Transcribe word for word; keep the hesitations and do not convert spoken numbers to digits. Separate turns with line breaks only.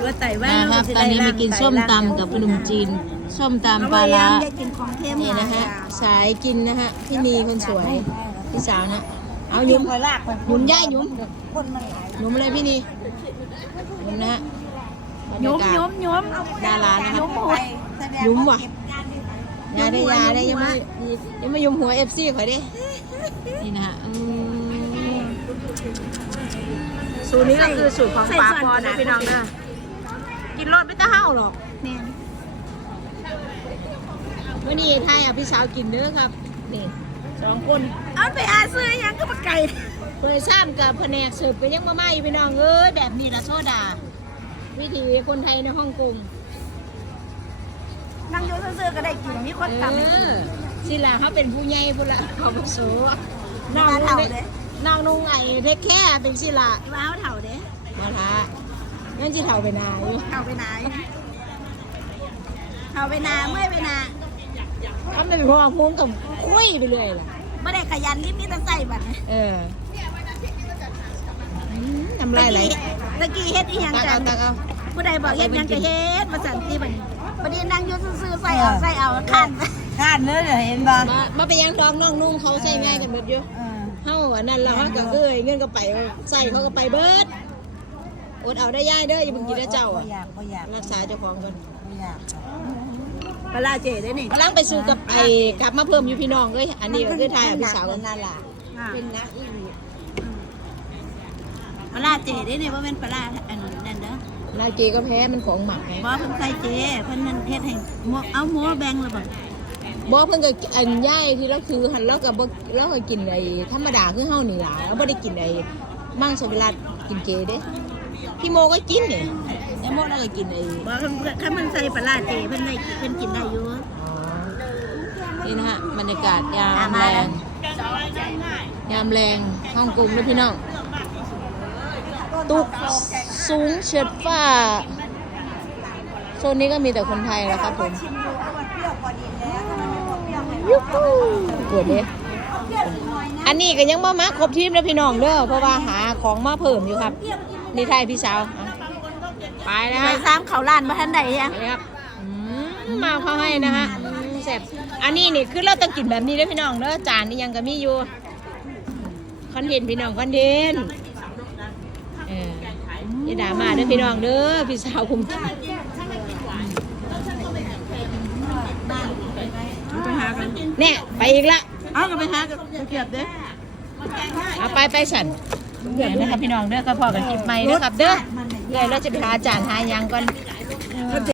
ว่าไต่ว่า
นะครับตอนนี้มากินส้มตำกับขนมจีนส้มตำปลาร้านี่นะฮะสายกินนะฮะพี่นีคนสวยพี่สาวนะเอาหยุมหยุมย่าหยุมหยุมเลยพี่นีหยุมนะฮะหยุมหยุมหยุมดารานะหยุมหัวหยุมว่ะยาได้ยาได้ยังไม่ยังไม่หยุมหัวเอฟซีขอดินี่นะฮะสูตรนี้ก็คือสูตรของปลาปอนะพี่น้องนะกินรสไม่ต้องเห่าหรอกเนี่ยวันนี้ไทยอ่ะพี่สาวกินเด้อครับนี่สองคนเอาไปอาซื้อยังก็มาไก่เปิดซ้ำกับแผนกสืบไปยังมาไม่พี่น้องเอ้ยแบบนี้ละโซดาวิถีคนไทยในฮ่องกง
นั่งอยู่ซื่อๆก็ได้กินมีคนตำ
เออสิล่ะเขาเป็นผู้ใหญ่ผู้ละเขาผสมน้องนุ่งน้องนุ่งไอ้เทคแค่เป็นสิล่ะ
ว้าวเถ่าเด้
มาละงั้นจะเถ่าไปนา
เถ่าไปไหนเถ่าไปนาเมื่อยไปนา
ทำเป็นหัวงงกับคุยไปเลยล่ะ
ไม่ได้ขยันรีบนี่จะใส่บัตร
เออทำไรไร
ตะกี้เฮ็ดอีหยังจังผู้ใดบอกเฮ็ดยังจะเฮ็ดมาสั่นที่บัดประเดี๋ยวนั่งอยู่ซื่อๆใส่เอาใส่เอาคัน
คันเนื้อเห็นบ่
มาไปยังดองน้องนุ่งเขาใส่ง่ายกันหมดอยู่เฮาอันนั้นเราเขาก็เอ้ยเงินก็ไปใส่เขาก็ไปเบิดอดเอาได้ย่ายเด้ออย่าเพิ่งกินนะเจ้าอ่ะรักษาเจ้าของก่อน
ปลาเจได้นี่
กำลังไปซื้อกับไอ้กลับมาเพิ่มอยู่พี่น้องเลยอันนี้ก็คือไทยพี่สาว
นั่นล่ะเป็นนักอีหลี
ปลาเจได้นี่ว่าเป็นปลาอันนั้นเด้อ
ลาเจก็แพ้มันของหมักไง
บ่เพิ่นใส่เจเพิ่นนั่นเฮ็ดให้เอาหมูแบ่งแล้วบ่
บ่เพิ่นก็อันย่ายที่เราคือหันเราก็บ่เราก็กินไอ้ธรรมดาคือเฮานี่ล่ะเราบ่ได้กินไอ้มังสวิรัติกินเจเด้พี่โมก็กินนี่ไอ้โมเราก็กินไอ้
บ่เพิ่นคันมันใส่ปลาเจเพิ่นได้เพิ่นกินได้อยู่
นี่นะฮะบรรยากาศยามแรงยามแรงฮ่องกงนะพี่น้องตุกสูงเฉียดฟ้าโซนนี้ก็มีแต่คนไทยแล้วครับผมยุฮูปวดเลยอันนี้ก็ยังมามาครบทีมแล้วพี่น้องเด้อเพราะว่าหาของมาเพิ่มอยู่ครับนี่ไทยพี่สาวไปนะฮะ
ซ้ำเขาล้านมาทันใดยัง
ครับมาเขาให้นะฮะแซ่บอันนี้นี่คือเราต้องกินแบบนี้ด้วยพี่น้องเด้อจานนี้ยังก็มีอยู่คอนเทนต์พี่น้องคอนเทนต์เอออย่าด่ามาเด้อพี่น้องเด้อพี่สาวคุมกิน
ไปหากัน
เนี่ยไปอีกละ
เอากันไปหากันเกียบเด้อ
เอาไปไปสั่นเดี๋ยวนะครับพี่น้องเด้อก็พอกันคลิปใหม่นะครับเด้อเดี๋ยวเราจะไปหาจานหายังก่อน